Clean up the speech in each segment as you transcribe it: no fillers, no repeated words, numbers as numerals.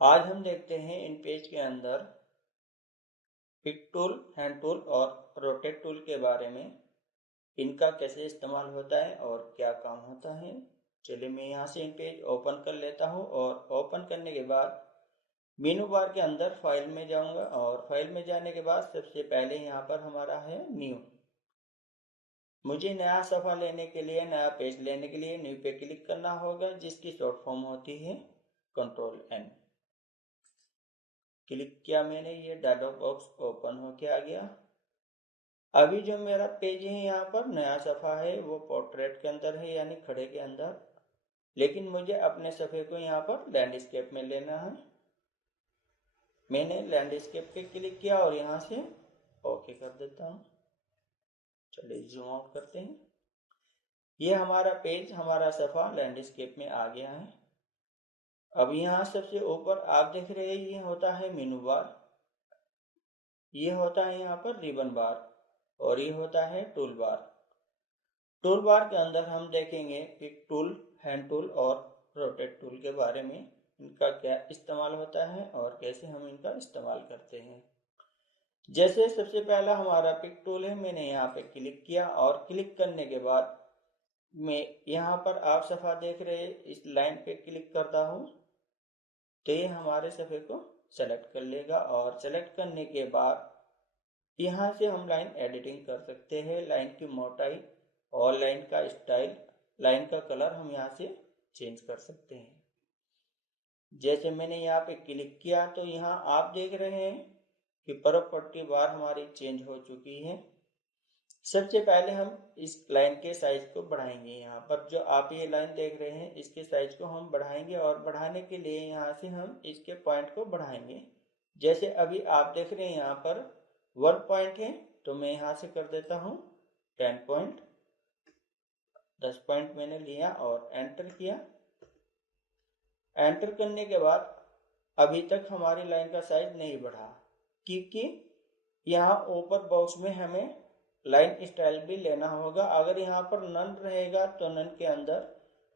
आज हम देखते हैं इन पेज के अंदर पिक टूल, हैंड टूल और रोटेट टूल के बारे में। इनका कैसे इस्तेमाल होता है और क्या काम होता है। चलिए मैं यहाँ से इन पेज ओपन कर लेता हूँ और ओपन करने के बाद मेनू बार के अंदर फाइल में जाऊँगा और फाइल में जाने के बाद सबसे पहले यहाँ पर हमारा है न्यू। मुझे नया सफ़ा लेने के लिए, नया पेज लेने के लिए न्यू पे क्लिक करना होगा, जिसकी शॉर्ट फॉर्म होती है कंट्रोल एन। क्लिक किया मैंने, ये डायलॉग बॉक्स ओपन होके आ गया। अभी जो मेरा पेज है यहाँ पर नया सफ़ा है वो पोर्ट्रेट के अंदर है, यानी खड़े के अंदर। लेकिन मुझे अपने सफ़े को यहाँ पर लैंडस्केप में लेना है। मैंने लैंडस्केप पे क्लिक किया और यहाँ से ओके कर देता हूँ। चलिए जूम आउट करते हैं। ये हमारा पेज, हमारा सफ़ा लैंडस्केप में आ गया है। अब यहाँ सबसे ऊपर आप देख रहे हैं ये होता है मेनू बार, ये होता है यहाँ पर रिबन बार और ये होता है टूल बार। टूल बार के अंदर हम देखेंगे पिक टूल, हैंड टूल और रोटेट टूल के बारे में। इनका क्या इस्तेमाल होता है और कैसे हम इनका इस्तेमाल करते हैं। जैसे सबसे पहला हमारा पिक टूल है, मैंने यहाँ पे क्लिक किया और क्लिक करने के बाद मैं यहाँ पर आप सफ़ा देख रहे हैं, इस लाइन पे क्लिक करता हूँ तो ये हमारे सफ़े को सेलेक्ट कर लेगा और सेलेक्ट करने के बाद यहाँ से हम लाइन एडिटिंग कर सकते हैं। लाइन की मोटाई और लाइन का स्टाइल, लाइन का कलर हम यहाँ से चेंज कर सकते हैं। जैसे मैंने यहाँ पे क्लिक किया तो यहाँ आप देख रहे हैं कि प्रॉपर्टी बार हमारी चेंज हो चुकी है। सबसे पहले हम इस लाइन के साइज को बढ़ाएंगे। यहाँ पर जो आप ये लाइन देख रहे हैं इसके साइज को हम बढ़ाएंगे और बढ़ाने के लिए यहाँ से हम इसके पॉइंट को बढ़ाएंगे। जैसे अभी आप देख रहे हैं यहाँ पर 1 पॉइंट है तो मैं यहाँ से कर देता हूँ 10 पॉइंट। 10 पॉइंट मैंने लिया और एंटर किया। एंटर करने के बाद अभी तक हमारी लाइन का साइज नहीं बढ़ा, क्योंकि यहाँ ऊपर बॉक्स में हमें लाइन स्टाइल भी लेना होगा। अगर यहाँ पर नन रहेगा तो नन के अंदर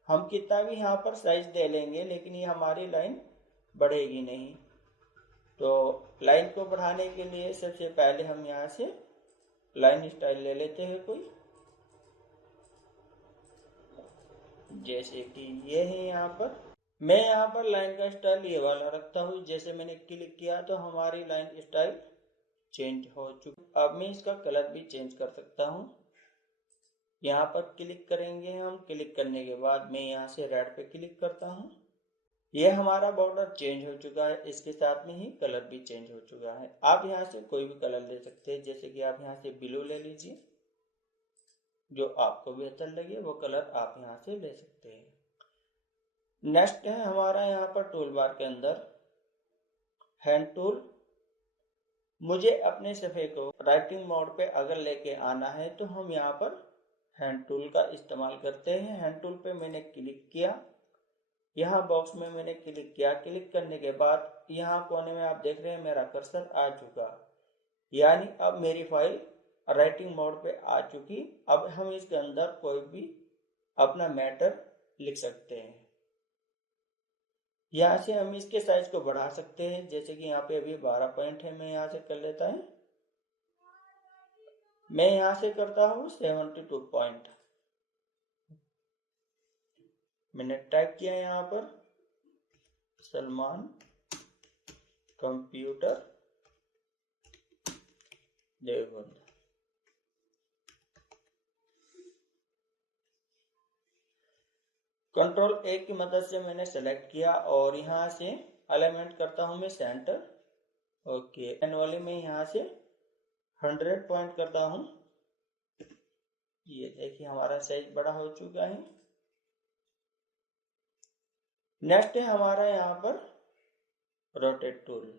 हम कितना भी यहाँ पर साइज दे लेंगे लेकिन ये हमारी लाइन बढ़ेगी नहीं। तो लाइन को बढ़ाने के लिए सबसे पहले हम यहाँ से लाइन स्टाइल ले लेते हैं कोई, जैसे कि ये है। यहाँ पर मैं यहाँ पर लाइन का स्टाइल ये वाला रखता हूँ। जैसे मैंने क्लिक किया तो हमारी लाइन स्टाइल चेंज हो चुकी। अब मैं इसका कलर भी चेंज कर सकता हूँ। यहाँ पर क्लिक करेंगे हम, क्लिक करने के बाद मैं यहाँ से रेड पे क्लिक करता हूँ। ये हमारा बॉर्डर चेंज हो चुका है, इसके साथ में ही कलर भी चेंज हो चुका है। आप यहाँ से कोई भी कलर ले सकते हैं, जैसे कि आप यहाँ से ब्लू ले लीजिए, जो आपको बेहतर लगे वो कलर आप यहाँ से ले सकते हैं। नेक्स्ट है हमारा यहाँ पर टूल बार के अंदर हैंड टूल। मुझे अपने सफ़े को राइटिंग मोड पे अगर लेके आना है तो हम यहाँ पर हैंड टूल का इस्तेमाल करते हैं। हैंड टूल पे मैंने क्लिक किया, यहाँ बॉक्स में मैंने क्लिक किया। क्लिक करने के बाद यहाँ कोने में आप देख रहे हैं मेरा कर्सर आ चुका, यानी अब मेरी फाइल राइटिंग मोड पे आ चुकी। अब हम इसके अंदर कोई भी अपना मैटर लिख सकते हैं। यहाँ से हम इसके साइज को बढ़ा सकते हैं, जैसे कि यहाँ पे अभी 12 पॉइंट है, मैं यहाँ से कर लेता है। मैं यहाँ से करता हूँ 72 पॉइंट। मैंने टाइप किया यहाँ पर सलमान कंप्यूटर देवबंद। कंट्रोल ए की मदद से मैंने सेलेक्ट किया और यहाँ से अलाइनमेंट करता हूँ मैं सेंटर। ओके, मैनुअली मैं यहाँ से 100 पॉइंट करता हूँ। ये देखिए हमारा साइज बड़ा हो चुका है। नेक्स्ट है हमारा यहाँ पर रोटेट टूल।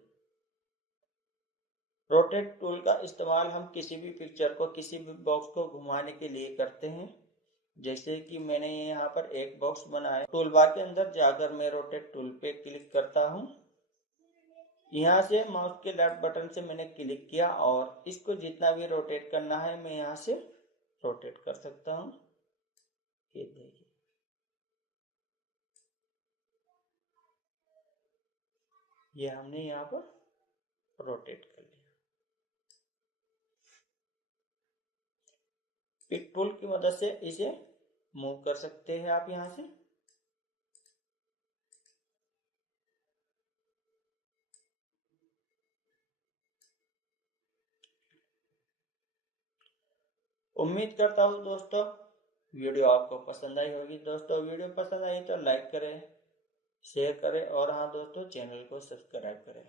रोटेट टूल का इस्तेमाल हम किसी भी पिक्चर को, किसी भी बॉक्स को घुमाने के लिए करते हैं। जैसे कि मैंने यहाँ पर एक बॉक्स बनाया, टूल बार के अंदर जाकर मैं रोटेट टूल पे क्लिक करता हूँ। यहाँ से माउस के लेफ्ट बटन से मैंने क्लिक किया और इसको जितना भी रोटेट करना है मैं यहाँ से रोटेट कर सकता हूँ। ये देखिए ये हमने यहाँ पर रोटेट कर लिया। पिक टूल की मदद से इसे मूव कर सकते हैं आप यहाँ से। उम्मीद करता हूँ दोस्तों वीडियो आपको पसंद आई होगी। दोस्तों वीडियो पसंद आई तो लाइक करें, शेयर करें और हाँ दोस्तों चैनल को सब्सक्राइब करें।